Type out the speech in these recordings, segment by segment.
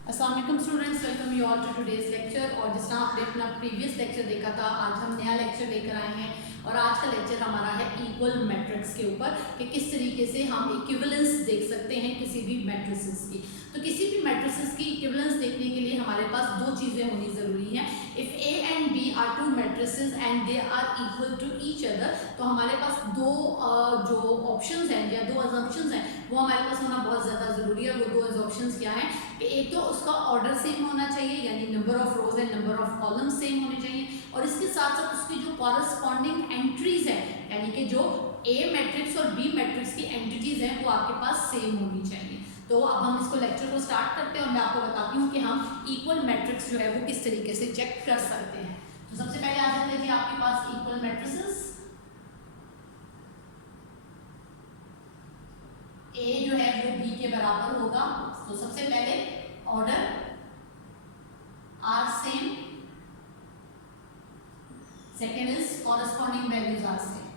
अस्सलाम वालेकुम students, welcome you all to today's lecture. और जिस तरह आपने अपना प्रीवियस लेक्चर देखा था, आज हम नया लेक्चर लेकर आए हैं और आज का लेक्चर हमारा है इक्वल मैट्रिक्स के ऊपर कि किस तरीके से हम इक्विवेलेंस देख सकते हैं किसी भी मैट्रिसेस की। तो किसी भी मैट्रिसेस की इक्विवेलेंस देखने के लिए हमारे पास दो चीज़ें होनी ज़रूरी हैं। If A and B are two matrices and they are equal to each other, तो हमारे पास दो जो ऑप्शंस हैं या दो अजम्पशंस हैं वो हमारे पास होना बहुत ज़्यादा ज़रूरी है। वो दो अजम्पशंस क्या हैं कि एक तो उसका ऑर्डर सेम होना चाहिए, यानी number of rose and number of columns same होने चाहिए, और इसके साथ साथ उसकी जो कॉरस्पॉन्डिंग एंट्रीज है, यानी कि जो ए मैट्रिक्स और बी मैट्रिक्स की एंटिटीज हैं वो आपके पास सेम होनी चाहिए। तो अब हम इसको लेक्चर को स्टार्ट करते हैं और मैं आपको बताती हूँ कि हम इक्वल मैट्रिक्स जो है वो किस तरीके से चेक कर सकते हैं। तो सबसे पहले आ जाते हैं जी आपके पास इक्वल मैट्रिसेस। ए जो है वो बी के बराबर होगा, तो सबसे पहले order are same, second is corresponding values are same.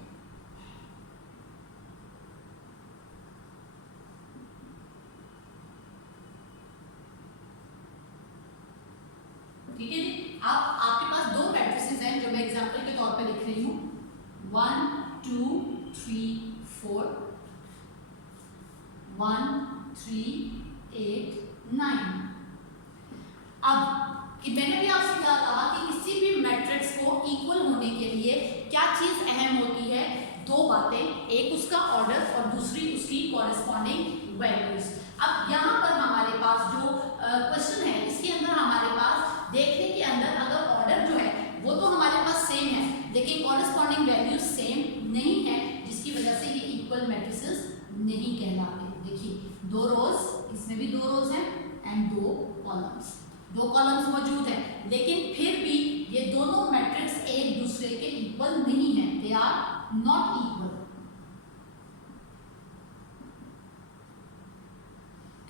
ठीक है जी। अब आपके पास दो मैट्रिसेस हैं जो मैं एग्जांपल के तौर पे लिख रही हूँ, 1 2 3 4, 1 3 8 9। अब कि मैंने भी आपसे कहा था कि किसी भी मैट्रिक्स को इक्वल होने के लिए क्या चीज अहम होती है, दो बातें, एक उसका ऑर्डर और दूसरी उसकी कॉरस्पॉन्डिंग वैल्यूज। अब यहाँ पर हमारे पास जो क्वेश्चन है इसके अंदर हमारे पास देखने के अंदर अगर ऑर्डर जो है वो तो हमारे पास सेम है लेकिन कॉरस्पॉन्डिंग वैल्यूज सेम नहीं है, जिसकी वजह से ये इक्वल मैट्रिसेस नहीं कहलाते। देखिए दो रोज, इसमें भी दो रोज हैं एंड दो कॉलम्स, दो कॉलम्स मौजूद हैं, लेकिन फिर भी ये दोनों मैट्रिक्स एक दूसरे के इक्वल नहीं है, दे आर नॉट इक्वल,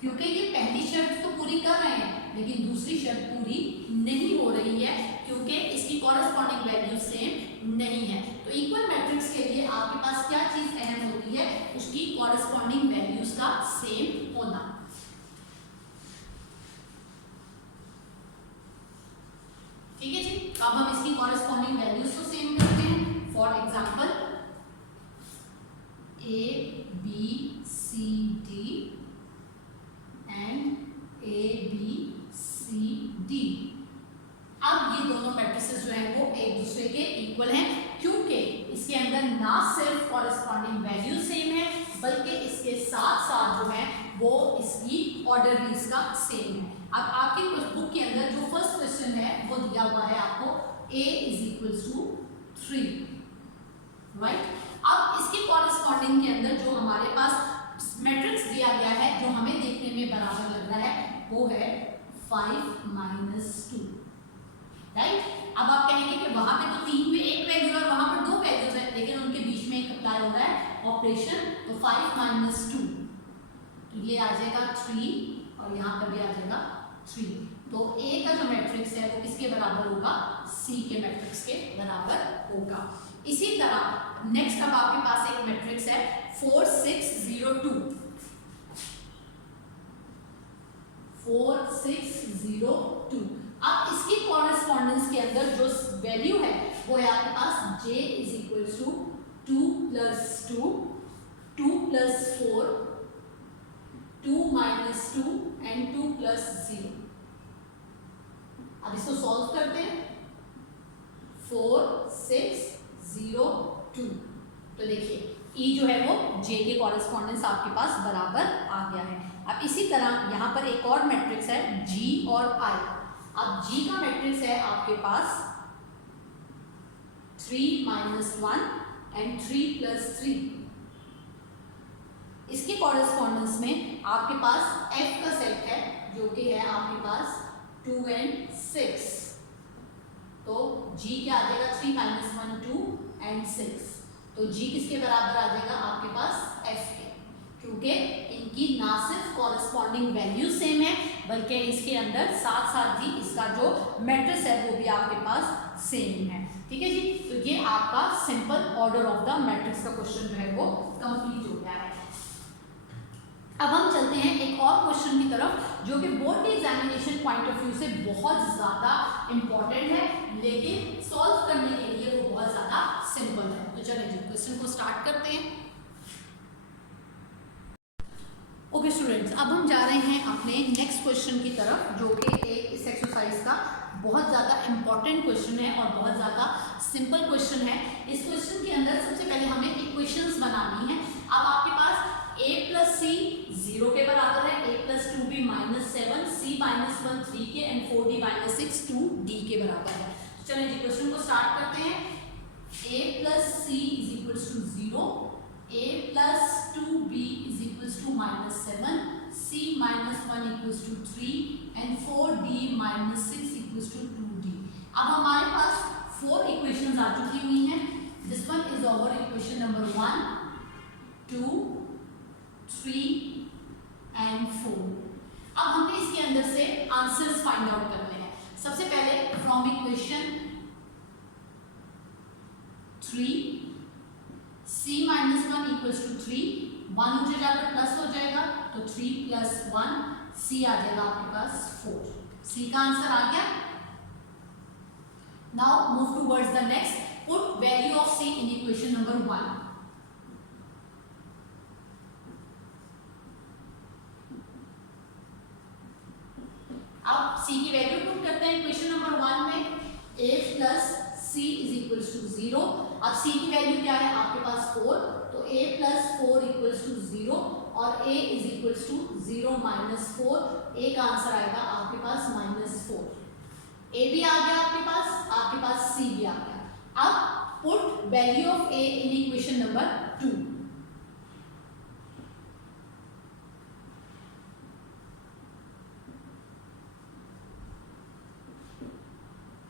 क्योंकि ये पहली शर्त तो पूरी कर रहे हैं लेकिन दूसरी शर्त पूरी नहीं हो रही है क्योंकि इसकी कॉरस्पॉन्डिंग वैल्यू सेम नहीं है। तो इक्वल मैट्रिक्स के लिए आपके पास क्या चीज अहम होती है, उसकी कॉरस्पॉन्डिंग वैल्यूज का सेम होना। ठीक है जी। अब हम इसकी कॉरस्पॉन्डिंग वैल्यूज को सेम करते हैं। For example A B C D and A B C D. अब ये दोनों मैट्रिसेस जो हैं वो एक दूसरे के इक्वल हैं क्योंकि इसके अंदर ना सिर्फ कॉरस्पॉन्डिंग वैल्यू सेम है बल्कि इसके साथ साथ जो है वो इसकी ऑर्डर भी इसका सेम है। अब आपकी बुक के अंदर जो फर्स्ट क्वेश्चन है वो दिया हुआ है आपको a is equals to 3, right. अब इसके कॉरस्पॉन्डिंग के अंदर जो हमारे पास मैट्रिक्स दिया गया है जो हमें देखने में बराबर लग रहा है वो है 5 - 2, राइट। अब आप कहेंगे कि वहां पे तो 3 पे एक वैल्यू और वहां पर दो वैल्यूज है, लेकिन उनके बीच में एक अप्लाई हो रहा है ऑपरेशन, तो 5 - 2, तो ये आ जाएगा 3 और यहाँ पर भी आ जाएगा 3। तो A का जो मैट्रिक्स है वो किसके बराबर होगा, C के मैट्रिक्स के बराबर होगा। इसी तरह नेक्स्ट अब आपके पास एक मैट्रिक्स है 4 6 0 2, 4 6 0 2। अब इसकी कॉरस्पॉन्डेंस के अंदर जो वैल्यू है वो है आपके पास j is equals to 2 + 2, 2 + 4, 2 - 2 and 2 + 0। अब इसको सॉल्व करते हैं, 4 6 0 2। तो देखिए E जो है वो J के कॉरस्पॉन्डेंस आपके पास बराबर आ गया है। अब इसी तरह यहाँ पर एक और मैट्रिक्स है G और I। अब G का मैट्रिक्स है आपके पास 3 - 1 एंड 3 + 3। इसके कॉरस्पॉन्डेंस में आपके पास F का सेट है जो कि है आपके पास 2 and 6, तो G क्या आ जाएगा 3 - 1 2 and 6, तो G किसके बराबर आ जाएगा आपके पास F के, क्योंकि इनकी ना सिर्फ कॉरस्पॉन्डिंग वैल्यू सेम है बल्कि इसके अंदर साथ साथ ही इसका जो मैट्रिक्स है वो भी आपके पास सेम है। ठीक है जी। तो ये आपका simple order of the matrix का क्वेश्चन जो है वो कंप्लीट हो गया है। अब हम चलते चलते हैं एक और क्वेश्चन की तरफ जो कि बोर्ड के एग्जामिनेशन पॉइंट ऑफ व्यू से बहुत ज़्यादा इंपॉर्टेंट है, लेकिन सॉल्व करने के लिए वो बहुत ज़्यादा सिंपल है। तो चलिए जी क्वेश्चन को स्टार्ट करते हैं। ओके स्टूडेंट्स, अब हम जा रहे हैं अपने नेक्स्ट क्वेश्चन की तरफ जो कि एक इस एक्सरसाइज का बहुत ज़्यादा इंपॉर्टेंट क्वेश्चन है और बहुत ज़्यादा सिंपल क्वेश्चन है। इस क्वेश्चन के अंदर सबसे पहले हमें इक्वेशंस बनानी है। अब आपके पास a प्लस सी 0 के बराबर है, a प्लस 2b -7, c -1 3 के एंड 4d -6 2d के बराबर है। चलिए जी क्वेश्चन को स्टार्ट करते हैं। a plus C is equals to 0, a plus 2b is equals to -7, c -1 equals to 3 and 4d -6 equals to 2d। अब हमारे पास 4 इक्वेशंस आ चुकी हुई हैं। This one is our equation number 1, 2, 3 and 4। अब हमें इसके अंदर से आंसर्स फाइंड आउट करने हैं। सबसे पहले from equation 3 c -1 equals to 3, 1 नीचे जाकर प्लस हो जाएगा तो 3 प्लस 1 c आ जाएगा आपके पास 4। c का आंसर आ गया। Now move towards the next, put value of c in equation number 1। अब c की वैल्यू पुट करते हैं इक्वेशन नंबर 1 में। a plus c is equals to 0। अब c की वैल्यू क्या है आपके पास 4, तो a प्लस 4 इक्वल्स टू 0 और a is equals to 0 minus 4। a का आंसर आएगा आपके पास -4। a भी आ गया आपके पास c भी आ गया। अब put value of a in equation number 2।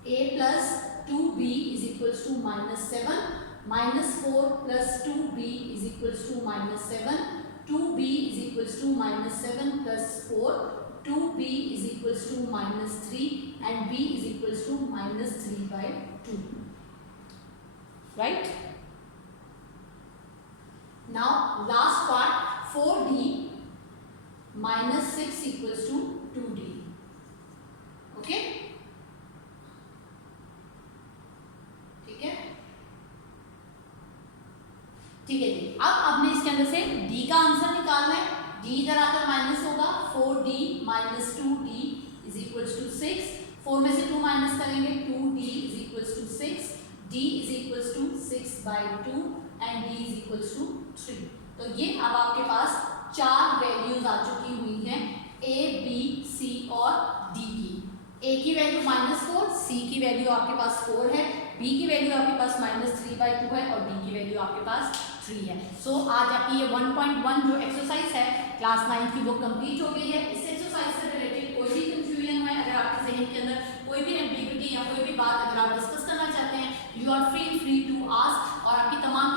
a plus 2b is equals to -7, -4 plus 2b is equals to -7, 2b is equals to -7 plus 4, 2b is equals to -3 and b is equals to -3/2, right? Now last part, 4d -6 equals to 2d, okay? ठीक है जी। अब आपने इसके अंदर से d का answer निकालना है। d इधर आकर माइनस होगा, 4d minus 2d is equals to 6। 4 में से 2 माइनस करेंगे, 2d is equals to 6, d is equals to 6/2 and d is equals to 3। तो ये अब आपके पास 4 वैल्यूज आ चुकी हुई हैं a, b, c और d की। a की वैल्यू -4, c की वैल्यू आपके पास 4 है, b की वैल्यू आपके पास -3/2 है और d की वैल्यू आपके पास 3 है। सो आज आपकी ये 1.1 जो एक्सरसाइज है क्लास 9 की वो कंप्लीट हो गई है। इस एक्सरसाइज से रिलेटेड कोई भी कंफ्यूजन है, अगर आपके जहन के अंदर कोई भी एम्बिग्यूटी या कोई भी बात अगर आप डिस्कस करना चाहते हैं, you are free to ask और आपकी तमाम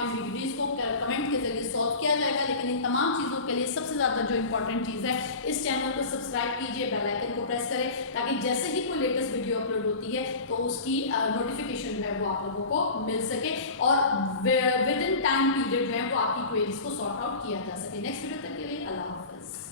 एम्बिग्यूटीज को कमेंट के जरिए सॉल्व किया जाएगा। लेकिन इन तमाम चीज़ों के लिए सबसे ज़्यादा जो इंपॉर्टेंट चीज़ है, इस चैनल को सब्सक्राइब कीजिए, बेल आइकन को प्रेस करें ताकि जैसे ही कोई लेटेस्ट वीडियो अपलोड होती है तो उसकी नोटिफिकेशन जो है वो आप लोगों को मिल सके और विद इन टाइम पीरियड जो है वो आपकी क्वेरीज को सॉर्ट आउट किया जा सके। नेक्स्ट वीडियो तक के लिए अल्लाह हाफ़िज़।